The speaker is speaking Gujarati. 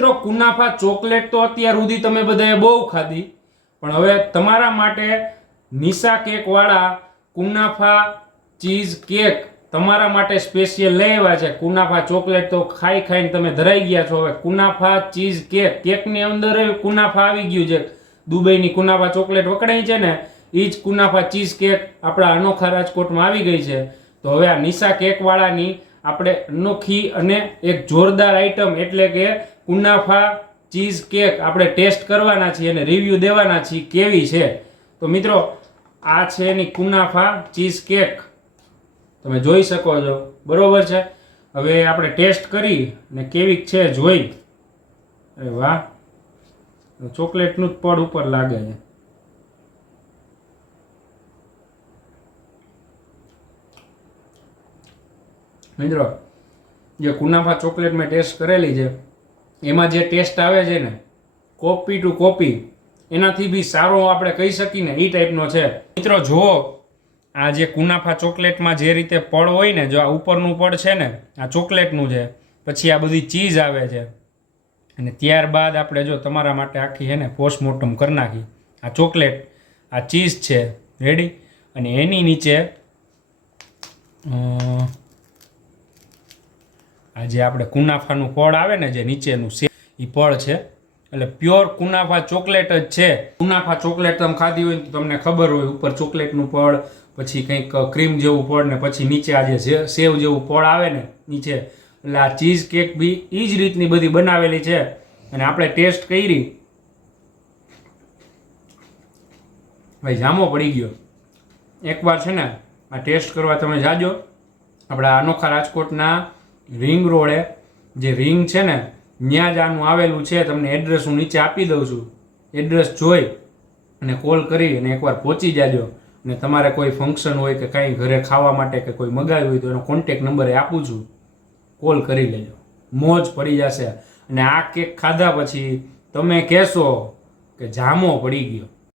મિત્રો કુનાફા ચોકલેટ તો અત્યાર સુધી તમે બધાએ બહુ ખાધી, પણ હવે તમારા માટે નિશા કેક વાળા કુનાફા ચીઝ કેક તમારા માટે સ્પેશિયલ લઈ આવ્યા છે. કુનાફા ચોકલેટ તો ખાઈ ખાઈને તમે ધરાઈ ગયા છો. હવે કુનાફા ચીઝ કેક, કેકની અંદર કુનાફા આવી ગયું છે. દુબઈની કુનાફા ચોકલેટ વખણાઈ છે ને, એ જ કુનાફા ચીઝ કેક આપણા અનોખા રાજકોટમાં આવી ગઈ છે. તો હવે આ નિશા કેક વાળાની આપણે અનોખી અને એક જોરદાર આઈટમ એટલે કે કુનાફા ચીઝ કેક આપણે ટેસ્ટ કરવાના છીએ અને રિવ્યુ દેવાના છીએ કેવી છે. તો મિત્રો આ છે એની કુનાફા ચીઝ કેક, તમે જોઈ શકો છો, બરોબર છે. હવે આપણે ટેસ્ટ કરી ને કેવી છે જોઈ. અરે વાહ, ચોકલેટનું જ પડ ઉપર લાગે છે. મિત્રો જે કુનાફા ચોકલેટ મેં ટેસ્ટ કરેલી છે એમાં જે ટેસ્ટ આવે છે ને, કોપી ટુ કોપી, એનાથી બી સારો આપણે કહી શકીએ ને એ ટાઈપનો છે. મિત્રો જુઓ, આ જે કુનાફા ચોકલેટમાં જે રીતે પડ હોય ને, જો આ ઉપરનું પડ છે ને આ ચોકલેટનું છે, પછી આ બધી ચીઝ આવે છે, અને ત્યારબાદ આપણે જો તમારા માટે આખી છે ને પોસ્ટમોર્ટમ કરી નાખી. આ ચોકલેટ, આ ચીઝ છે રેડી, અને એની નીચે આ જે આપણે કુનાફાનું પડ આવે ને જે નીચેનું એ પડ છે, એટલે પ્યોર કુનાફા ચોકલેટ જ છે. કુનાફા ચોકલેટ તમે ખાધી હોય તો તમને ખબર હોય, ઉપર ચોકલેટનું પડ, પછી કંઈક ક્રીમ જેવું પડ, ને પછી નીચે આ જે સેવ જેવું પડ આવે ને નીચે, એટલે આ ચીઝ કેક બી એ જ રીતની બધી બનાવેલી છે. અને આપણે ટેસ્ટ કરી, ભાઈ જામો પડી ગયો. એકવાર છે ને આ ટેસ્ટ કરવા તમે જાજો. આપણા અનોખા રાજકોટના રિંગ રોડે જે રિંગ છે ને ત્યાં જ આનું આવેલું છે. તમને એડ્રેસ હું નીચે આપી દઉં છું. એડ્રેસ જોઈ અને કોલ કરી અને એકવાર પહોંચી જાજો. અને તમારે કોઈ ફંક્શન હોય કે કાંઈ ઘરે ખાવા માટે કે કોઈ મગાવ્યું હોય તો એનો કોન્ટેક નંબર આપું છું, કોલ કરી લેજો, મોજ પડી જશે. અને આ કેક ખાધા પછી તમે કહેશો કે જામો પડી ગયો.